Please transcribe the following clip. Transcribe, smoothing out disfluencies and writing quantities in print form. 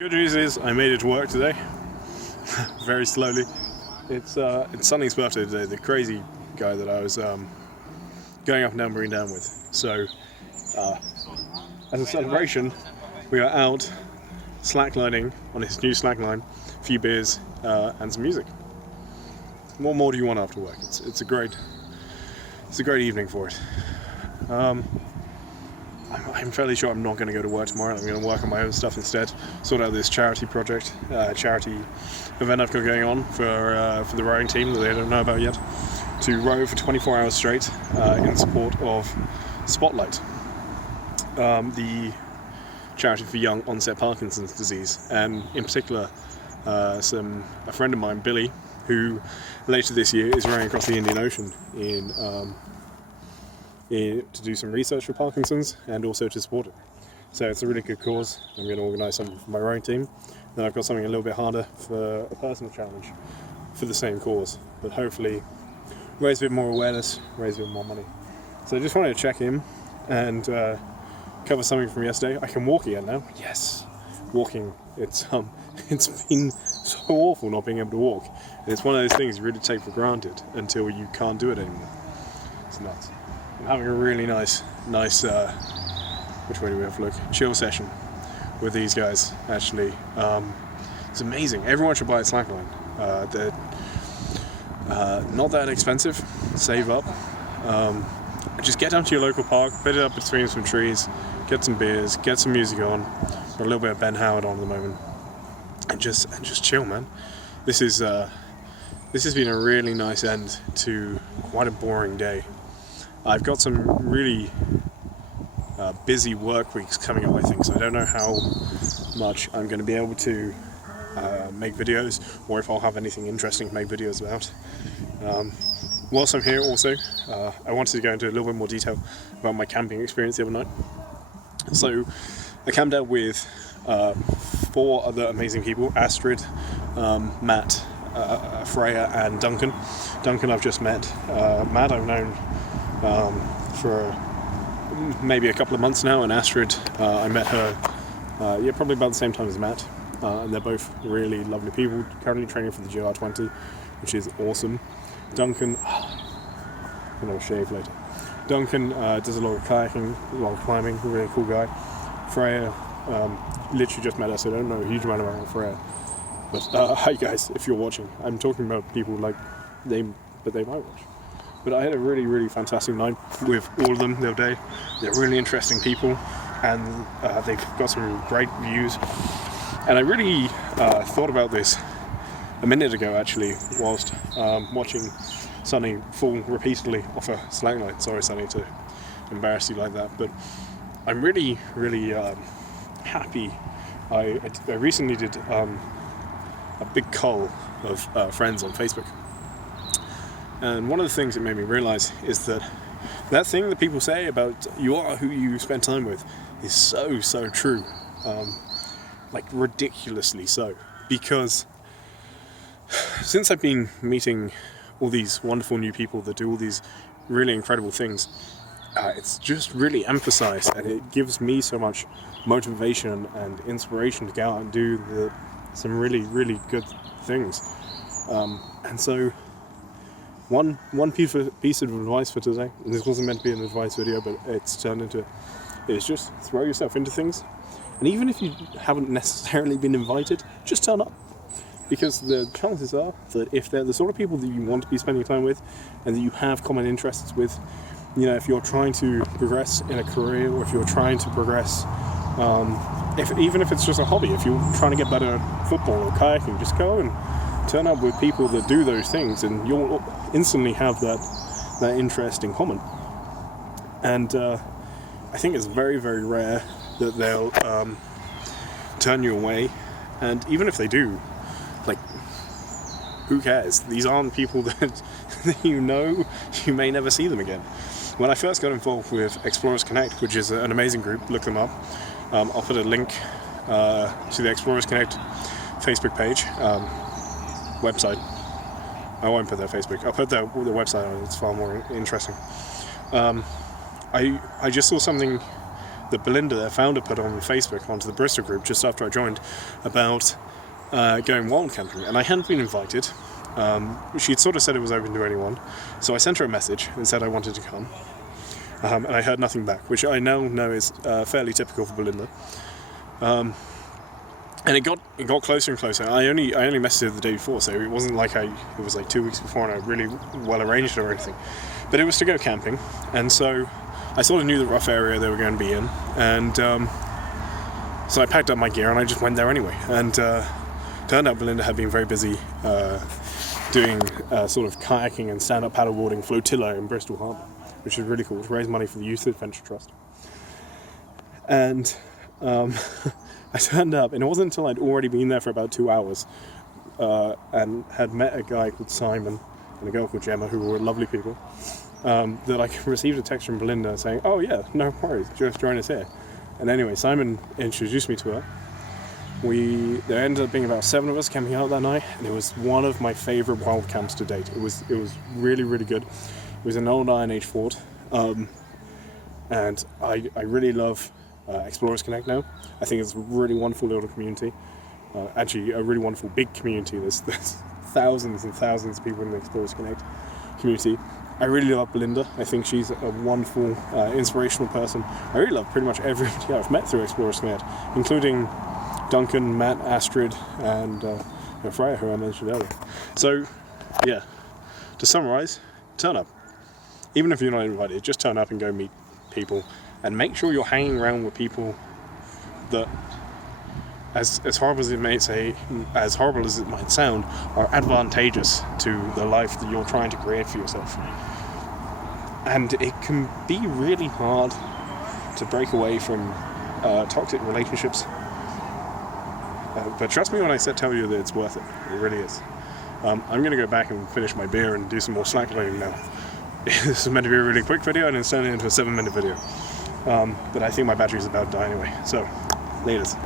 Good news is I made it to work today, very slowly. It's Sunny's birthday today, the crazy guy that I was going up and down, bringing down with. So, as a celebration, we are out slacklining on his new slackline, a few beers and some music. What more do you want after work? It's a great evening for it. I'm fairly sure I'm not going to go to work tomorrow. I'm going to work on my own stuff instead. Sort out this charity project, charity event I've got going on for the rowing team that they don't know about yet. To row for 24 hours straight in support of Spotlight, the charity for young onset Parkinson's disease, and in particular, a friend of mine, Billy, who later this year is rowing across the Indian Ocean to do some research for Parkinson's and also to support it. So it's a really good cause. I'm going to organise something for my rowing team. Then I've got something a little bit harder for a personal challenge for the same cause, but hopefully raise a bit more awareness, raise a bit more money. So I just wanted to check in and cover something from yesterday. I can walk again now. Yes, walking. It's been so awful not being able to walk. And it's one of those things you really take for granted until you can't do it anymore. It's nuts. I'm having a really nice, which way do we have to look? Chill session with these guys, actually. It's amazing. Everyone should buy a slackline. They're not that expensive. Save up. Just get down to your local park, put it up between some trees, get some beers, get some music on. Got a little bit of Ben Howard on at the moment. And just chill, man. This has been a really nice end to quite a boring day. I've got some really busy work weeks coming up, I think, so I don't know how much I'm going to be able to make videos, or if I'll have anything interesting to make videos about. Whilst I'm here also, I wanted to go into a little bit more detail about my camping experience the other night. So I camped out with 4 other amazing people: Astrid, Matt, Freya and Duncan. Duncan I've just met. Matt I've known for maybe a couple of months now, and Astrid, I met her probably about the same time as Matt, and they're both really lovely people, currently training for the GR20, which is awesome. Duncan, I'm going to shave later. Duncan does a lot of kayaking, a lot of climbing, really cool guy. Freya, literally just met her, so I don't know a huge amount about Freya, but hi guys, if you're watching. I'm talking about people like but they might watch. But I had a really, really fantastic night with all of them the other day. They're really interesting people, and they've got some great views. And I really thought about this a minute ago, actually, whilst watching Sunny fall repeatedly off a slackline. Sorry, Sunny, to embarrass you like that, but I'm really, really happy. I recently did a big cull of friends on Facebook. And one of the things that made me realise is that thing that people say about you are who you spend time with is so true. Like ridiculously so. Because since I've been meeting all these wonderful new people that do all these really incredible things, it's just really emphasised, and it gives me so much motivation and inspiration to go out and do some really, really good things. And so One piece of advice for today, and this wasn't meant to be an advice video, but it's turned into, is just throw yourself into things. And even if you haven't necessarily been invited, just turn up. Because the chances are that if they're the sort of people that you want to be spending time with, and that you have common interests with, if you're trying to progress in a career, or if you're trying to progress, even if it's just a hobby, if you're trying to get better at football or kayaking, just go and turn up with people that do those things, and you'll instantly have that interest in common. And I think it's very, very rare that they'll turn you away. And even if they do, like, who cares? These aren't people that you may never see them again. When I first got involved with Explorers Connect, which is an amazing group, look them up. I'll put a link to the Explorers Connect Facebook page. Website. I won't put their Facebook. I'll put the website on. It's far more interesting. I just saw something that Belinda, their founder, put on Facebook onto the Bristol group just after I joined about going wild camping, and I hadn't been invited. She'd sort of said it was open to anyone, so I sent her a message and said I wanted to come, and I heard nothing back, which I now know is fairly typical for Belinda. And it got closer and closer. I only messaged her the day before, so it wasn't like it was like 2 weeks before and I really well arranged it or anything. But it was to go camping, and so I sort of knew the rough area they were going to be in, and so I packed up my gear and I just went there anyway. And turned out Belinda had been very busy doing sort of kayaking and stand-up paddleboarding flotilla in Bristol Harbour, which is really cool, to raise money for the Youth Adventure Trust. And I turned up, and it wasn't until I'd already been there for about 2 hours and had met a guy called Simon and a girl called Gemma, who were lovely people, that I received a text from Belinda saying, "Oh yeah, no worries, just join us here." And anyway, Simon introduced me to her. There ended up being about 7 of us camping out that night, and it was one of my favourite wild camps to date. It was really, really good. It was an old Iron Age fort, and I really love Explorers Connect now. I think it's a really wonderful little community. Actually, a really wonderful big community. There's thousands and thousands of people in the Explorers Connect community. I really love Belinda. I think she's a wonderful, inspirational person. I really love pretty much everybody I've met through Explorers Connect, including Duncan, Matt, Astrid, and Freya, who I mentioned earlier. So, yeah, to summarise, turn up. Even if you're not invited, just turn up and go meet people, and make sure you're hanging around with people that, as horrible as it might sound, are advantageous to the life that you're trying to create for yourself. And it can be really hard to break away from toxic relationships. But trust me when I tell you that it's worth it. It really is. I'm going to go back and finish my beer and do some more slacklining now. This is meant to be a really quick video, and it's turned into a 7-minute video. But I think my battery's about to die anyway. So, laters.